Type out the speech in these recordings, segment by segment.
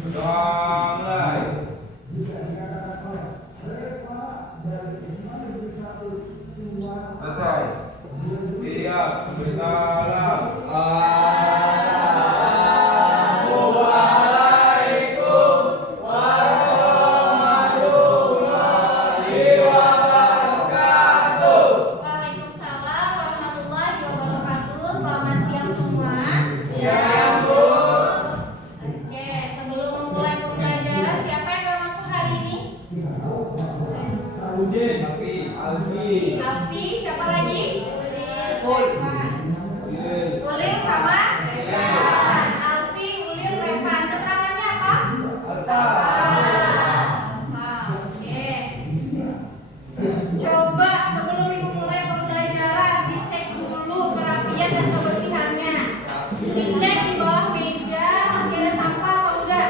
Doa mulai. Selesai. Siap. Bersalam. Waalaikumsalam warahmatullahi wabarakatuh. Selamat siang semua. Siang, Bu. Oke, sebelum memulai pembelajaran, siapa yang gak masuk hari ini? Alfi, siapa lagi? Ulil sama? Revan. Alfi, Ulil, Revan. Keterangannya apa? Alfa. Oke. Coba sebelum ibu mulai pembelajaran dicek dulu kerapian dan kebersihannya. Dicek di bawah meja masih ada sampah atau enggak?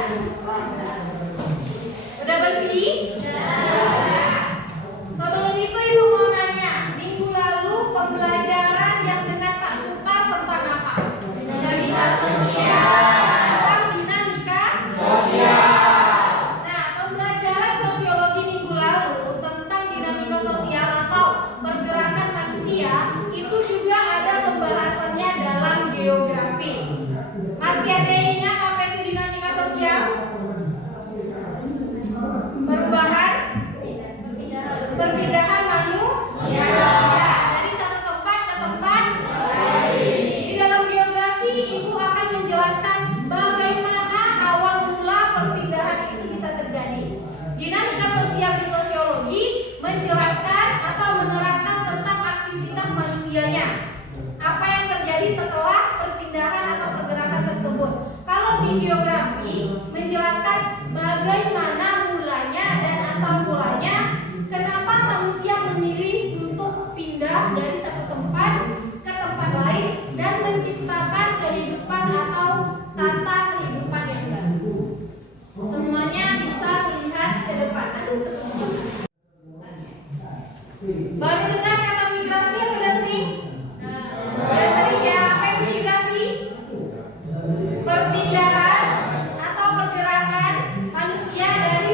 Udah bersih? Sebelum itu ibu mau nanya, minggu lalu pembelajaran yang dengan Pak Supar tentang apa? Dinamika sosial. Tentang dinamika sosial. Nah, pembelajaran sosiologi minggu lalu tentang dinamika sosial atau pergerakan manusia itu juga ada pembahasannya dalam geografi. Masih ada yang ingat apa itu dinamika sosial? Perubahan, perpindahan manusia dari satu tempat ke tempat lain. Di dalam geografi, ibu akan menjelaskan bagaimana awal mula perpindahan itu bisa terjadi. Dinamika sosial di sosiologi menjelaskan atau menerangkan tentang aktivitas manusianya. Apa yang terjadi setelah perpindahan atau pergerakan tersebut. Kalau di geografi menjelaskan bagaimana mulanya dan asal mulanya, kenapa manusia memilih untuk pindah dari satu tempat ke tempat lain dan menciptakan kehidupan atau tata kehidupan yang baru. Semuanya bisa melihat ke depan. Baru dengar kata migrasi atau udah sering? Udah sering ya. Apa itu migrasi? Perpindahan atau pergerakan manusia dari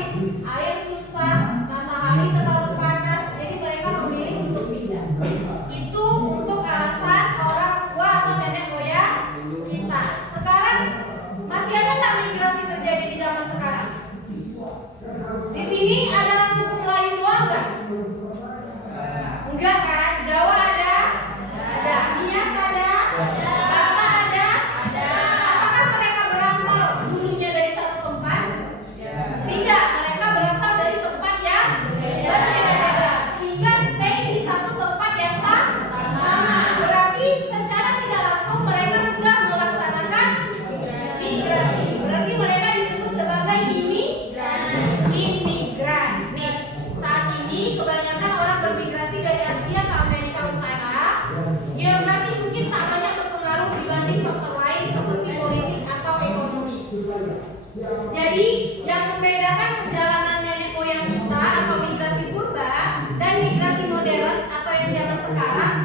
geografis, air susah, matahari terlalu panas, jadi mereka memilih untuk pindah. Itu untuk alasan orang tua atau nenek moyang kita. Sekarang masih ada nggak migrasi terjadi di zaman sekarang? Di sini ada suku Melayu doang nggak? Enggak kan? Jawa ada? Ada. Nias ada? Batak ada? Apakah mereka berasal dulunya dari satu tempat? Tidak, mereka berasal dari tempat yang berbeda-beda, sehingga stay di satu tempat yang sama. Berarti secara tidak langsung mereka sudah melaksanakan migrasi. Berarti mereka disebut sebagai imigran. Nih, saat ini kebanyakan orang bermigrasi dari Asia ke Amerika Utara. Geografi mungkin tak banyak berpengaruh dibanding faktor lain seperti politik atau ekonomi. Jadi, yang membedakan perjalanan nenek moyang kita atau migrasi purba dan migrasi modern atau yang zaman sekarang,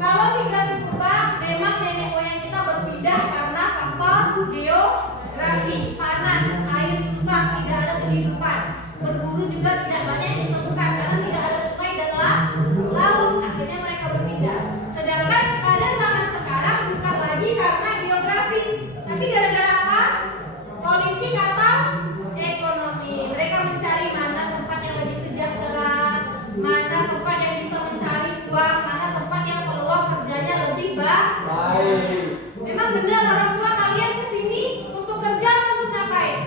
kalau migrasi purba memang nenek moyang kita berpindah karena faktor geografi, panas, air susah, tidak ada kehidupan. Berburu juga tidak banyak ditemukan karena tidak ada sungai dan laut, akhirnya mereka berpindah. Sedangkan pada zaman sekarang bukan lagi karena geografi, tapi gara-gara apa? Politik atau ekonomi. Mereka mencari mana tempat yang lebih sejahtera, mana tempat yang bisa mencari uang, mana tempat yang peluang kerjanya lebih baik. Memang benar orang tua kalian kesini untuk kerja atau untuk ngapain?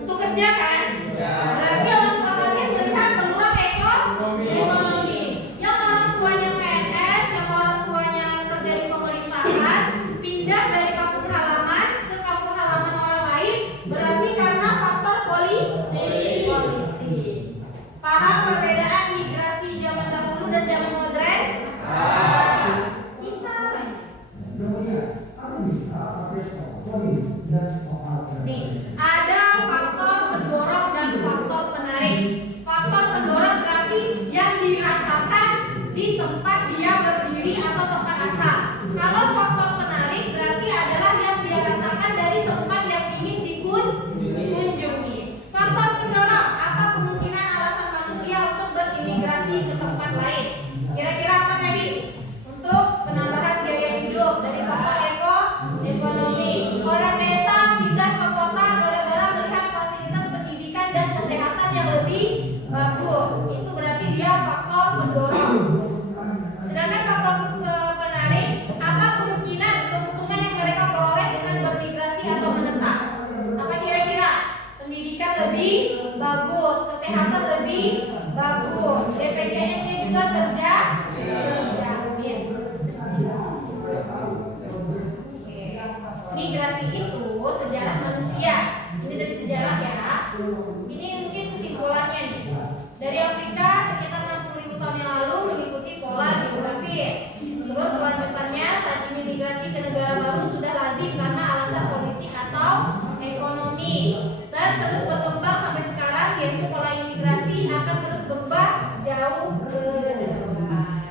Untuk kerja kan? Berarti orang tua kalian melihat peluang ekonomi. Yang orang tuanya PNS, yang orang tuanya kerja di pemerintahan, pindah dari kampung halaman ke kampung halaman orang lain, berarti karena faktor politik. Paham perbedaan migrasi zaman dahulu dan zaman modern? Kita nih, ada faktor pendorong dan faktor penarik. Faktor pendorong berarti yang dirasakan di tempat dia berdiri atau tempat asal. Kalau faktor penarik berarti adalah yang dia rasakan dari tempat yang ingin dikunjungi. Faktor pendorong, apa kemungkinan alasan manusia untuk berimigrasi ke tempat lain? Kira-kira apa tadi? Untuk penambahan biaya hidup dari faktor ekonomi. Orang desa pindah ke kota gara-gara melihat fasilitas pendidikan dan kesehatan yang lebih bagus. Itu berarti dia faktor pendorong. Sedangkan faktor penarik, apa kemungkinan keuntungan yang mereka peroleh dengan bermigrasi atau menetap? Apa kira-kira? Pendidikan lebih bagus, kesehatan lebih bagus, BPJS-nya juga terjamin. Migrasi itu sejarah manusia. Ini dari sejarah ya. Ini mungkin kesimpulannya nih. Dari Afrika sekitar 60.000 tahun yang lalu mengikuti pola geografis. Terus kelanjutannya saat ini migrasi ke negara baru sudah lazim karena alasan politik atau ekonomi. Dan terus berkembang sampai sekarang, yaitu pola imigrasi akan terus berubah jauh ke depan.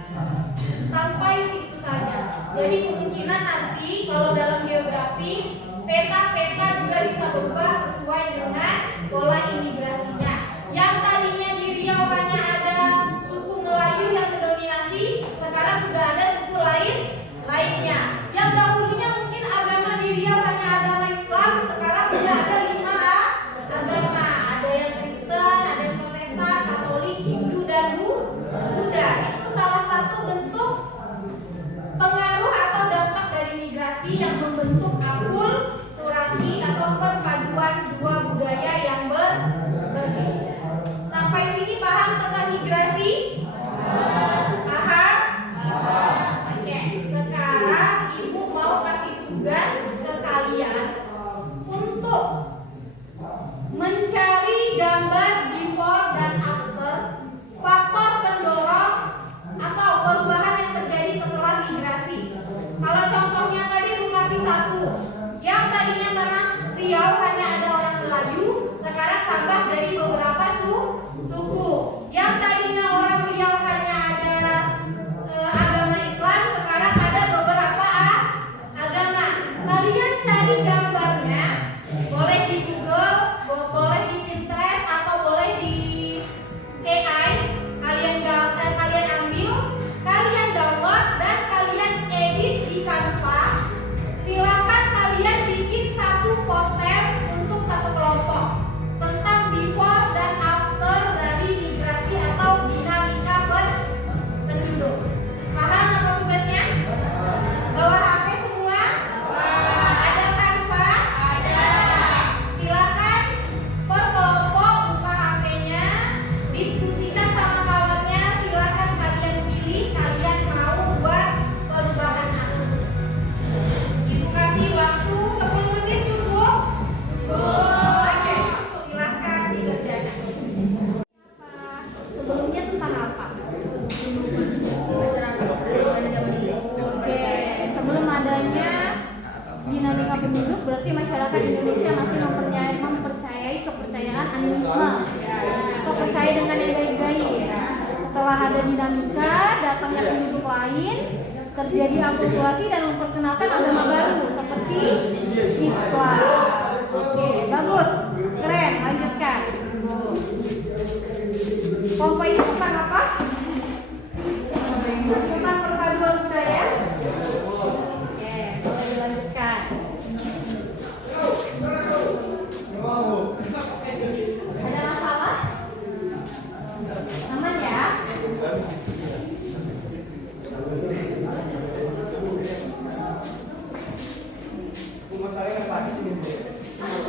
Sampai situ saja. Jadi kemungkinan nanti kalau dalam geografi peta-peta juga bisa berubah sesuai dengan pola imigrasinya. Yang tadinya di Riau hanya ada suku Melayu yang mendominasi, sekarang sudah ada suku lainnya. Yang dahulunya mungkin agama di Riau hanya agama Islam, sekarang sudah ada 5 agama. Ada yang Kristen, ada yang Protestan, Katolik, Hindu, dan Buddha. Itu salah satu bentuk pengaruh atau dampak dari migrasi yang membentuk akulturasi atau perpaduan dua budaya yang berbeda. Sampai sini paham tentang migrasi? Paham? Oke, sekarang Ibu mau kasih tugas ke kalian untuk mencari gambar before dan after faktor pendorong atau perubahan yang terjadi setelah migrasi. Kalau contohnya tadi Bu kasih 1, yang tadinya tanah Riau hanya ada orang Melayu, sekarang tambah dari beberapa suku. Yang tadinya orang Riau hanya ada agama Islam, sekarang ada beberapa agama. Kalian cari gambarnya, boleh di Google, boleh di Pinterest, sesuai dengan yang baik-baik ya. Setelah ada dinamika, datangnya penduduk lain, terjadi akulturasi dan memperkenalkan agama baru seperti Islam. Oke, bagus, keren. Lanjutkan. Kelompok ini tentang apa? Tentang perpaduan budaya. Oke, boleh dilanjutkan. Ada masalah? Aman ya?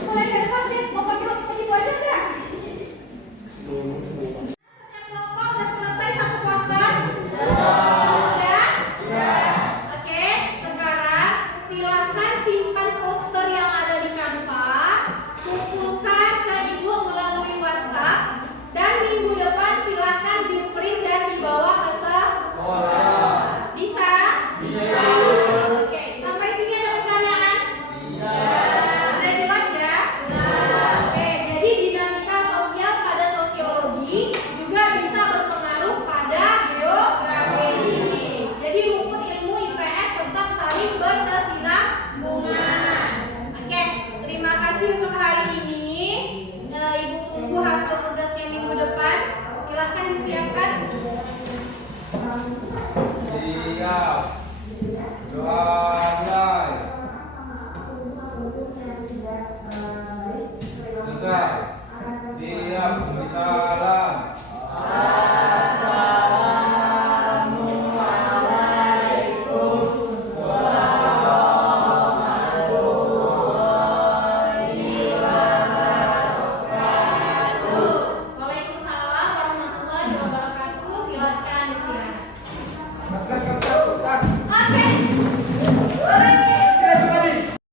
Selain dari subjek, mau pakai hotspot itu aja enggak? Setiap kelompok udah selesai satu poster? Udah? Oke, sekarang silakan simpan poster yang ada di Canva, kumpulkan ke ibu melalui WhatsApp, dan minggu depan silakan di print dan dibawa ke sekolah. Bisa? Bisa. Oke, sampai sini ada pertanyaan? Udah jelas ya? Oke, jadi dinamika sosial pada sosiologi juga bisa berpengaruh pada geografi. Jadi rumpun ilmu IPS tetap saling berkesinambungan. Oke, terima kasih untuk hari ini. Ibu tunggu hasil tugasnya minggu depan. Silahkan disiapkan. Siap. Mulai. Selesai. Siap. Bisa.